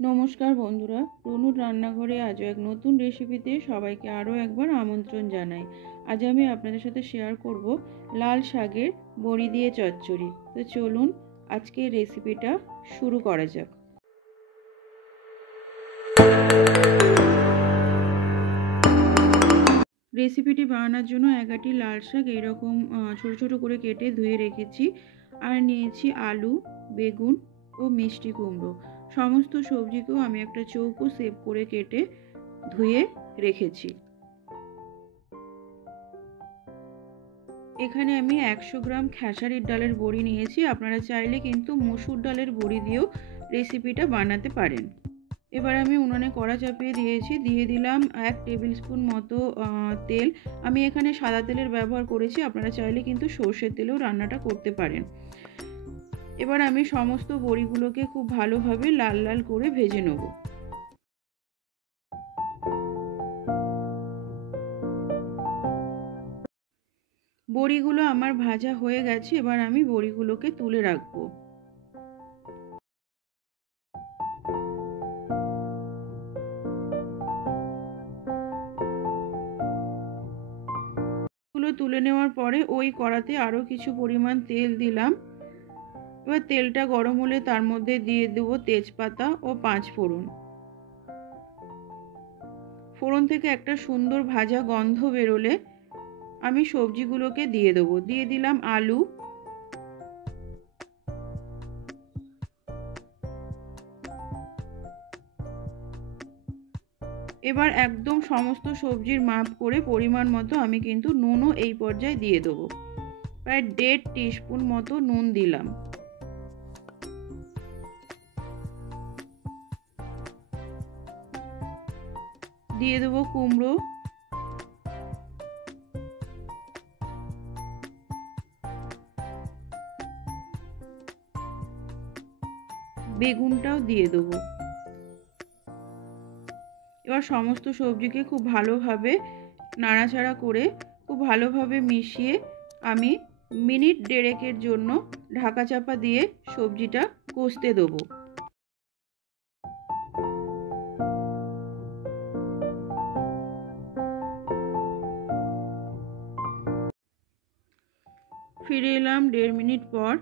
নমস্কার বন্ধুরা, রনুর রান্নাঘরে আজও এক নতুন রেসিপিতে সবাইকে আরও একবার আমন্ত্রণ জানাই। আজ আমি আপনাদের সাথে শেয়ার করব লাল শাকের বড়ি দিয়ে চচ্চড়ি। তো চলুন আজকের রেসিপিটা শুরু করা যাক। রেসিপিটি বানানোর জন্য এক আঁটি লাল শাক এইরকম ছোট ছোট করে কেটে ধুয়ে রেখেছি। আর নিয়েছি আলু, বেগুন ও মিষ্টি কুমড়ো। সমস্ত সবজিকেও আমি একটা চৌকো শেপ করে কেটে ধুয়ে রেখেছি। এখানে আমি 100 গ্রাম খেসারির ডালের বড়ি নিয়েছি। আপনারা চাইলে কিন্তু মসুর ডালের বড়ি দিয়েও রেসিপিটা বানাতে পারেন। এবার আমি উনুনে কড়া চাপিয়ে দিয়েছি, দিয়ে দিলাম 1 টেবিল স্পুন মতো তেল। আমি এখানে সাদা তেলের ব্যবহার করেছি, আপনারা চাইলে কিন্তু সর্ষের তেলেও রান্নাটা করতে পারেন। এবার আমি সমস্ত বড়িগুলোকে খুব ভালোভাবে লাল লাল করে ভেজে নেব। বড়িগুলো আমার ভাজা হয়ে গেছে, এবার আমি বড়িগুলোকে তুলে রাখবো। তুলে নেওয়ার পরে ওই কড়াতে আরও কিছু পরিমাণ তেল দিলাম। এবার তেলটা গরম হলে তার মধ্যে দিয়ে দেবো তেজপাতা ও 5 ফোড়ন। ফোড়ন থেকে একটা সুন্দর ভাজা গন্ধ বেরোলে আমি সবজিগুলোকে দিয়ে দেবো। দিয়ে দিলাম আলু, এবার একদম সমস্ত সবজির মাপ করে পরিমাণ মতো আমি কিন্তু নুনও এই পর্যায়ে দিয়ে দেবো। প্রায় 1.5 টিস্পুন মতো নুন দিলাম। দিয়ে দেবো কুমড়ো, বেগুনটাও দিয়ে দেবো। এবার সমস্ত সবজিকে খুব ভালোভাবে নাড়াচাড়া করে খুব ভালোভাবে মিশিয়ে আমি মিনিট 1.5-এর জন্য ঢাকা চাপা দিয়ে সবজিটা কষতে দেবো। ফিরে এলাম 1.5 মিনিট পর।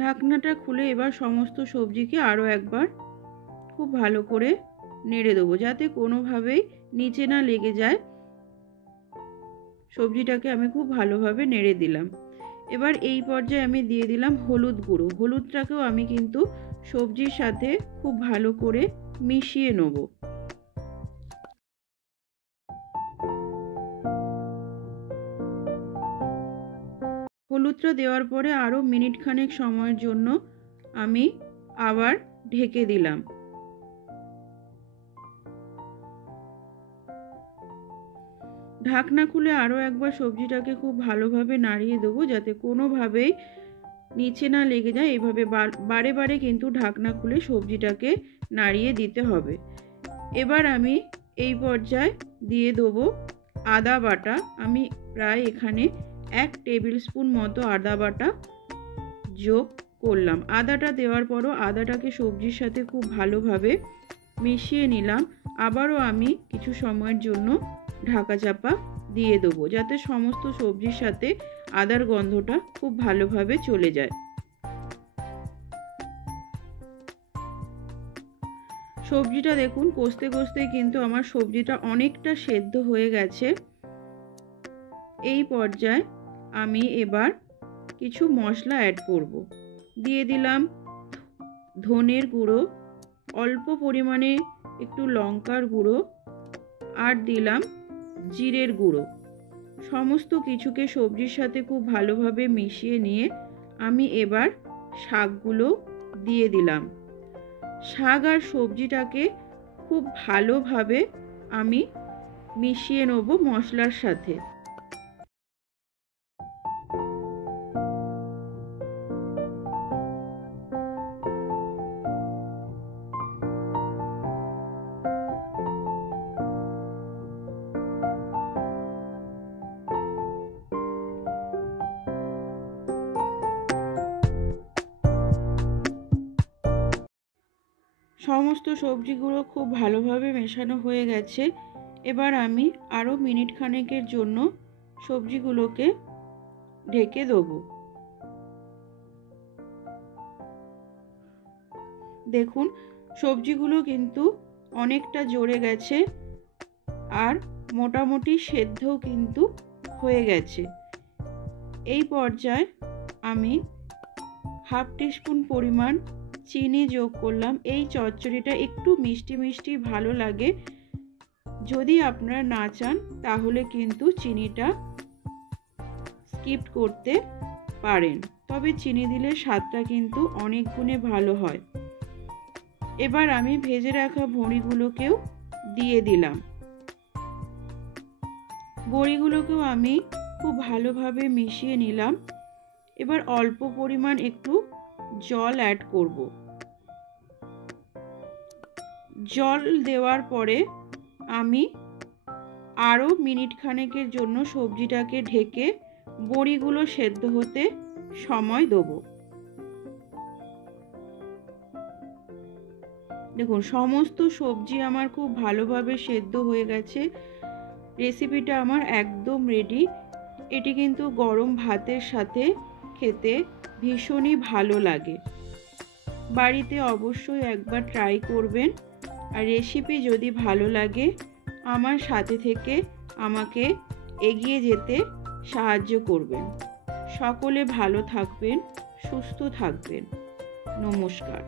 ঢাকনাটা খুলে এবার সমস্ত সবজিকে আরও একবার খুব ভালো করে নেড়ে দেবো, যাতে কোনোভাবেই নিচে না লেগে যায়। সবজিটাকে আমি খুব ভালোভাবে নেড়ে দিলাম। এবার এই পর্যায়ে আমি দিয়ে দিলাম হলুদ গুঁড়ো। হলুদটাকেও আমি কিন্তু সবজির সাথে খুব ভালো করে মিশিয়ে নেব। হলুদটা দেওয়ার পরে আরও মিনিট খানেক সময়ের জন্য আমি আবার ঢেকে দিলাম। ঢাকনা খুলে আরও একবার সবজিটাকে খুব ভালোভাবে নাড়িয়ে দেবো, যাতে কোনোভাবেই নিচে না লেগে যায়। এইভাবে বারে বারে কিন্তু ঢাকনা খুলে সবজিটাকে নাড়িয়ে দিতে হবে। এবার আমি এই পর্যায়ে দিয়ে দেবো আদা বাটা। আমি প্রায় এখানে 1 টেবিল স্পুন মতো আদা বাটা যোগ করলাম। আদাটা দেওয়ার পরও আদাটাকে সবজির সাথে খুব ভালোভাবে মিশিয়ে নিলাম। আবারও আমি কিছু সময়ের জন্য ঢাকা চাপা দিয়ে দেবো, যাতে সমস্ত সবজির সাথে আদার গন্ধটা খুব ভালোভাবে চলে যায়। সবজিটা দেখুন কষতে কষতে কিন্তু আমার সবজিটা অনেকটা সেদ্ধ হয়ে গেছে। এই পর্যায়ে আমি এবার কিছু মশলা অ্যাড করব। দিয়ে দিলাম ধনের গুঁড়ো, অল্প পরিমাণে একটু লঙ্কার গুঁড়ো, আর দিলাম জিরের গুঁড়ো। সমস্ত কিছুকে সবজির সাথে খুব ভালোভাবে মিশিয়ে নিয়ে আমি এবার শাকগুলো দিয়ে দিলাম। শাক আর সবজিটাকে খুব ভালোভাবে আমি মিশিয়ে নেব মশলার সাথে। সমস্ত সবজিগুলো খুব ভালোভাবে মেশানো হয়ে গেছে। এবার আমি আরও মিনিট খানেকের জন্য সবজিগুলোকে ঢেকে দেবো। দেখুন সবজিগুলো কিন্তু অনেকটা জড়ে গেছে আর মোটামুটি সেদ্ধও কিন্তু হয়ে গেছে। এই পর্যায়ে আমি হাফ টিস্পুন পরিমাণ চিনি যোগ করলাম। এই চচ্চড়িটা একটু মিষ্টি মিষ্টি ভালো লাগে। যদি আপনারা না চান তাহলে কিন্তু চিনিটা স্কিপ করতে পারেন, তবে চিনি দিলে স্বাদটা কিন্তু অনেক গুণে ভালো হয়। এবার আমি ভেজে রাখা বড়িগুলোকেও দিয়ে দিলাম। বড়িগুলোকেও আমি খুব ভালোভাবে মিশিয়ে নিলাম। এবার অল্প পরিমাণ একটু জল অ্যাড করব। জল দেওয়ার পরে আমি আরও মিনিট খানেকের জন্য সবজিটাকে ঢেকে বড়িগুলো সেদ্ধ হতে সময় দেব। দেখুন সমস্ত সবজি আমার খুব ভালোভাবে সেদ্ধ হয়ে গেছে। রেসিপিটা আমার একদম রেডি। এটি কিন্তু গরম ভাতের সাথে খেতে ভীষণই ভালো লাগে। বাড়িতে অবশ্যই একবার ট্রাই করবেন। আর রেসিপি যদি ভালো লাগে আমার সাথে থেকে আমাকে এগিয়ে যেতে সাহায্য করবেন। সকলে ভালো থাকবেন, সুস্থ থাকবেন। নমস্কার।